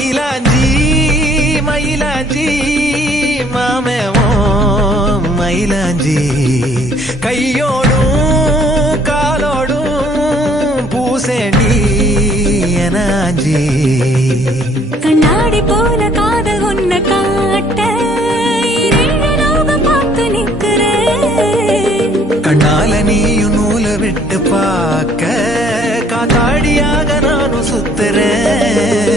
மயிலாஞ்சி மயிலாஞ்சி மாமேவோ மயிலாஞ்சி கையோடும் காலோடும் பூசேண்டி எனாஞ்சி கண்ணாடி போல காதல் உன்னை காட்ட பார்த்து நிற்கிறேன் கண்ணால நீயும் நூல விட்டு பார்க்க காத்தாடியாக நானும் சுத்துறேன்